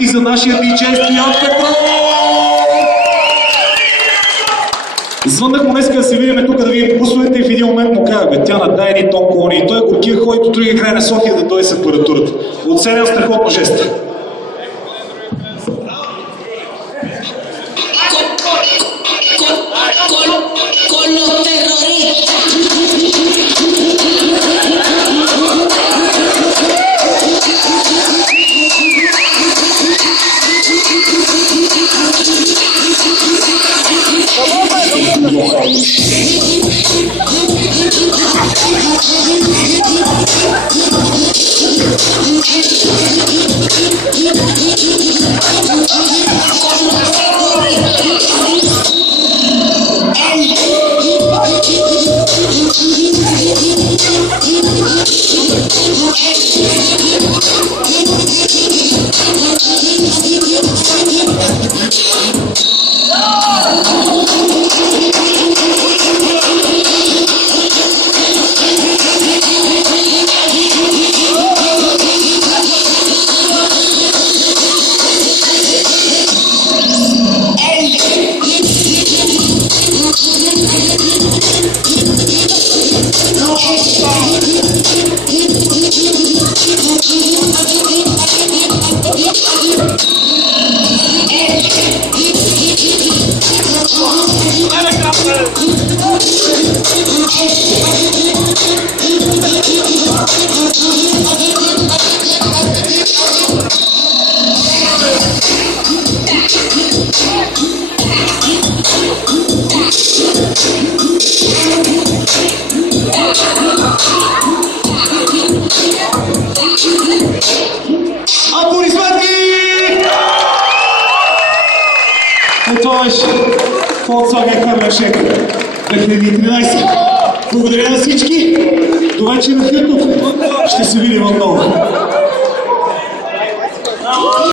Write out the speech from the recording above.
И за нашия диджей Стоян Петров! Звъннах му днеска да се видим тук, да видим пусовете и в един момент му казах, бе, Тяна, дай ни тон колони. И той горкия ходи до другия край на София да дойде с апаратурата. Оценям страхотно жеста. Това беше Volkswagen Hammershake 2013. Благодаря на всички. До вечера в YouTube. Ще се видим отново.